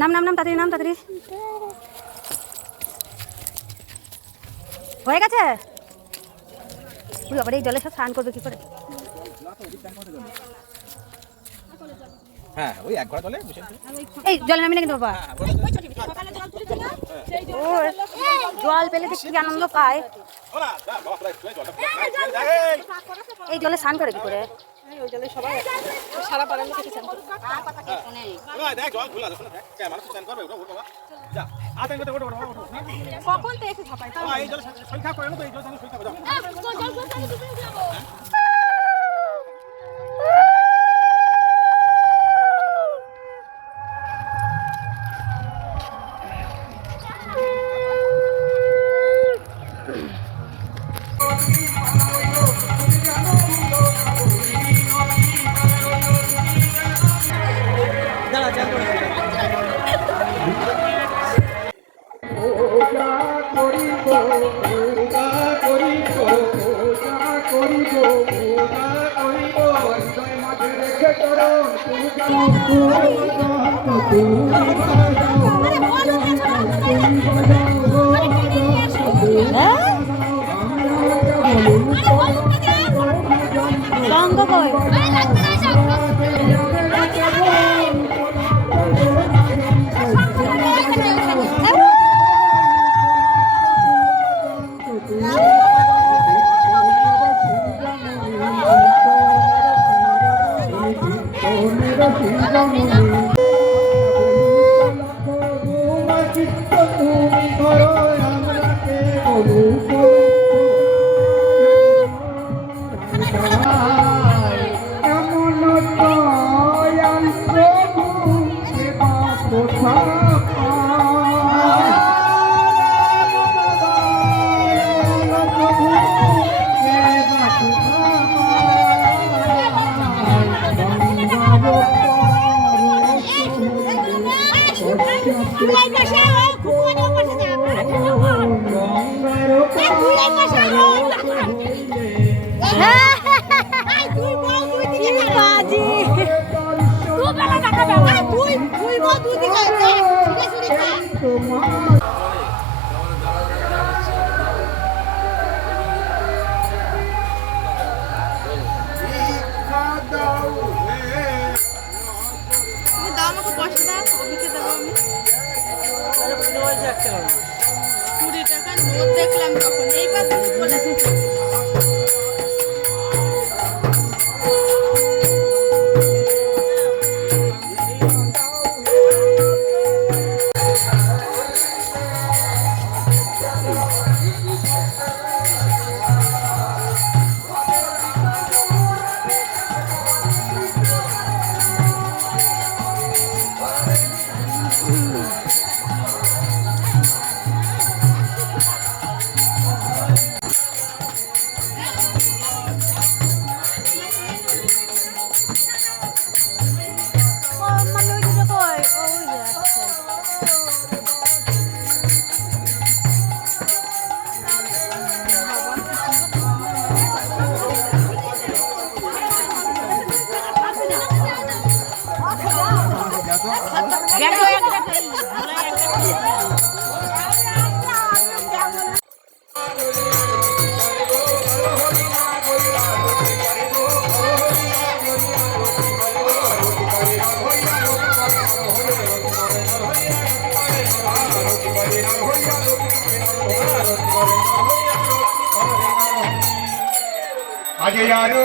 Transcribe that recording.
নাম নাম নাম তাড়াতাড়ি নাম তাড়াতাড়ি হয়ে গেছে। আবার এই জলে সব স্নান করবে কি করে? হ্যাঁ ওই এক ঘোড়া জলে এই জলে নামি না কিন্তু বাবা। জল পেলে তো কি আনন্দ পায়। এই জলে স্নান করে কি করে? ওই জলে সবাই সারা পাড়ার লোক স্নান করে। কখন তো এসে ছাপাই এই জলে সংখ্যা করে না তো এই জলে সংখ্যা করে দাও। আজ यारो